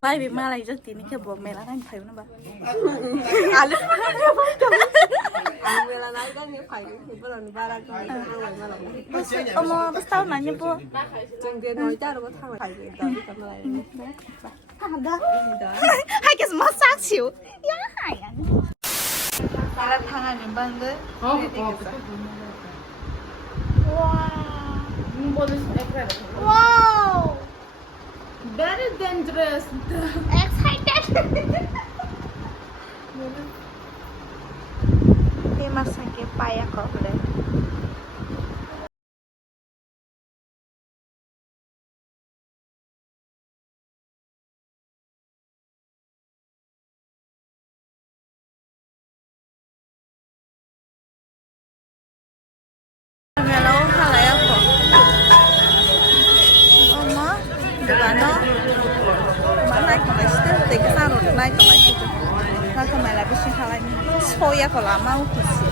Vai bị ma này rất tí cái bố mẹ là anh thấy nó bảo à lúc mẹ là nói cái nếu phải thì bắt đầu ba ra coi rồi mà làm ông bữa sau này nhá bố chừng kia nói cha đâu có thằng phải thì tao đi cầm lại thằng đó hai cái smart sắc xíu ya hai anh là thằng anh bạn đấy wow very dangerous excited ini masa ke payah kok boleh Hello, halaya kok. Oma, gimana? Mana kalau itu tiga tahun naik kalau itu. Nah kemarin habis sih halanya. Soya kalau mau sih.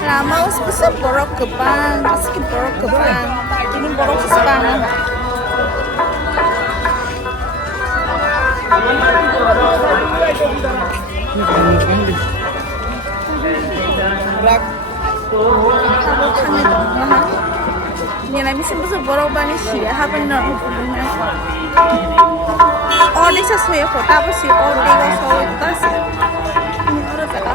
Lama usah borok ke bank, meski borok ke bank. Ini borok ke bank. Ini lagi sebesar borok banget sih, apa nak hubungnya? Oh, ini sesuai kota apa sih? Oh, dia sesuai kota sih. Ini orang berapa?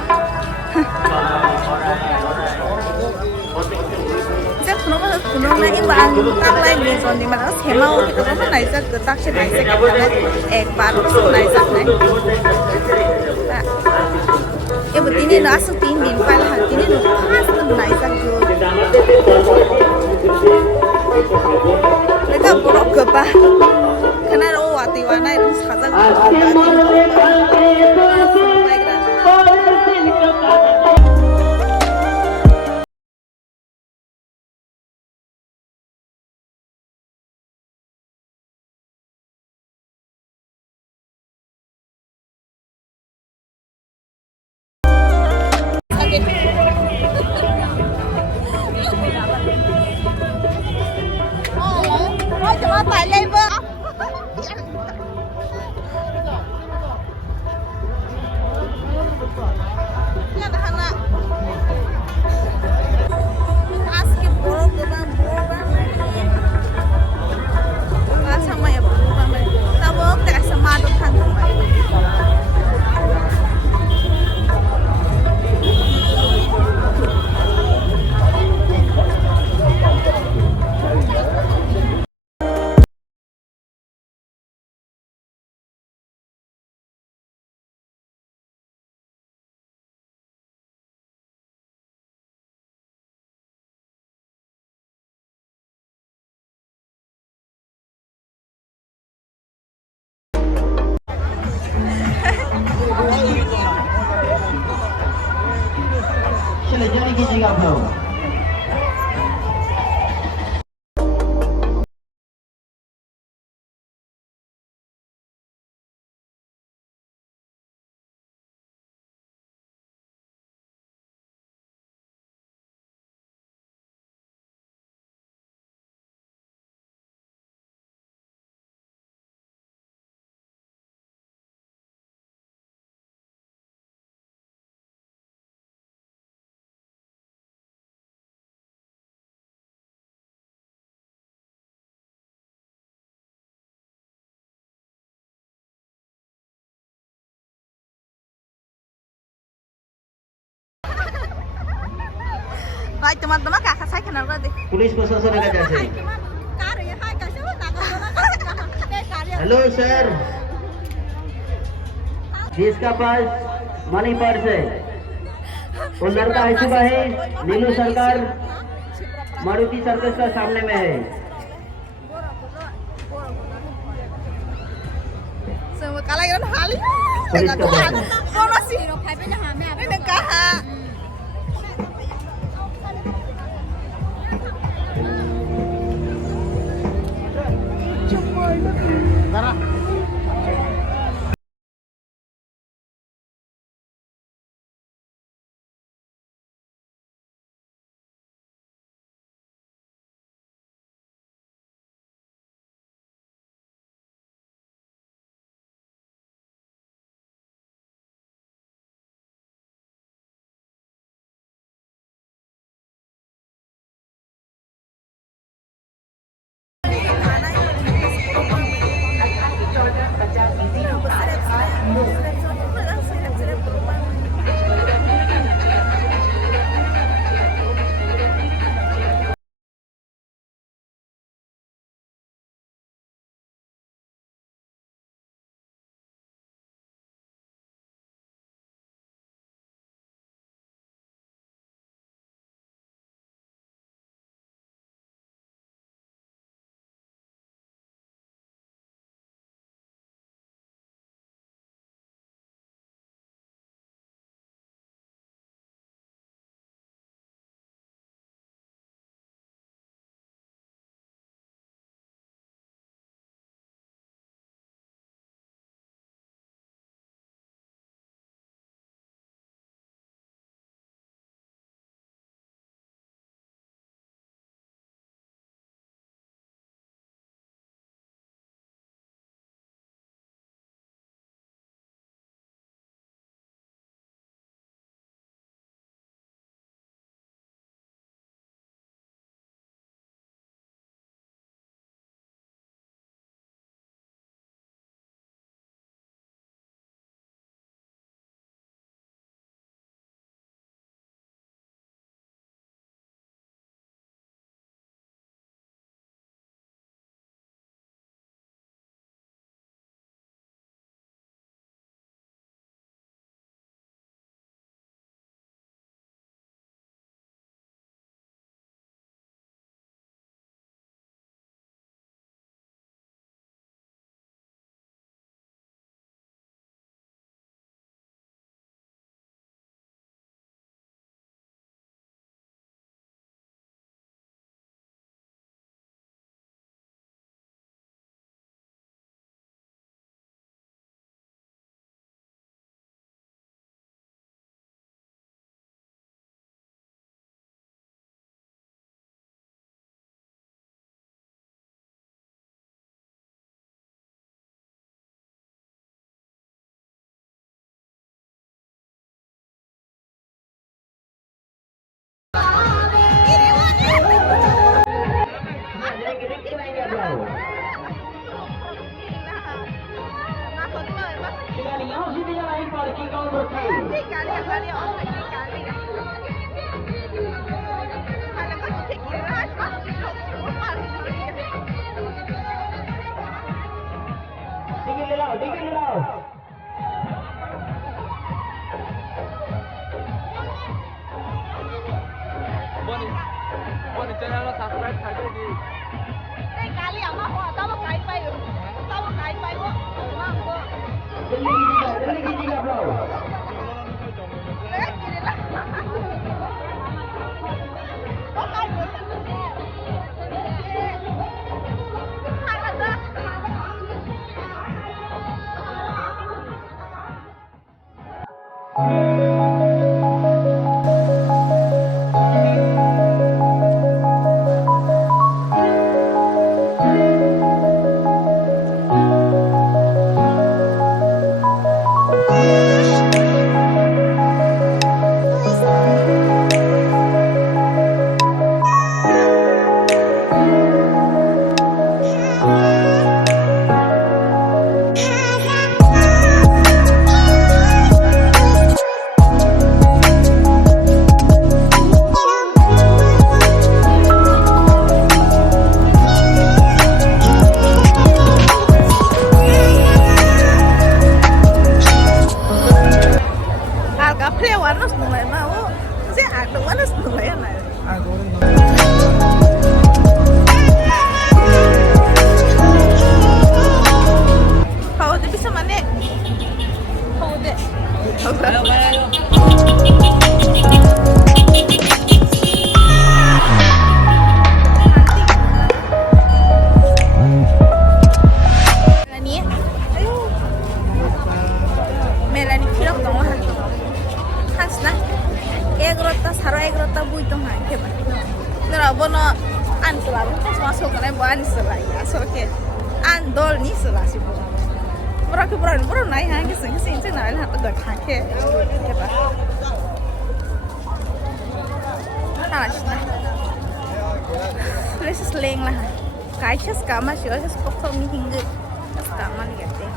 Chắc nó có nó nãy bạn tăng lên mình rồi thì mà nó sẽ mau thì có cái này sẽ cứ tắt trên này sẽ gặp cái egg và lúc này sẽ này em một tí nữa nó sẽ tí mình phải là tí nữa nó pass từ này sẽ cứ lấy cái bộ đồ cướp à cái này nó quá tí quá này nó sẽ ra phải lên vợ ya dah anak aski borok dengan borok nggak sama ya borok banget tabok tak sama dokan चले जाने कीजिएगा आप लोग Baik teman-teman kakak saya kenal berarti. Police प्रशासन का कैसे hello sir जिसका पास money purse है वो लड़का आ चुका है नीलू सरकार मारुति सर्कस का सामने में है Semua kalah kan hali. Police का पास Mana sih? Ini nekah. bersih. Kali orang ini kali. Ada kan pikiran pasti Dingin lelau. Buat channel lo subscribe saja di. kali ama ho tao kai pai ko mang ko Jeli giginya bro. kiri lah oh kai ko ada warna semua mau sih ada warna semua ya nak kau udah bisa mana kau udah Melanie kirap dong lah Hasna, egrota saro egrota buito han ke ba. Nara bono an selalu pas masuk ke buan selai ya soke an dol ni selai sih. Berak beran naik han ke sing sing naik han pada kan ke ba. Hasna. Let's sling lah. Kaisha skama sih, kaisha spokto ni hingga skama ni kate.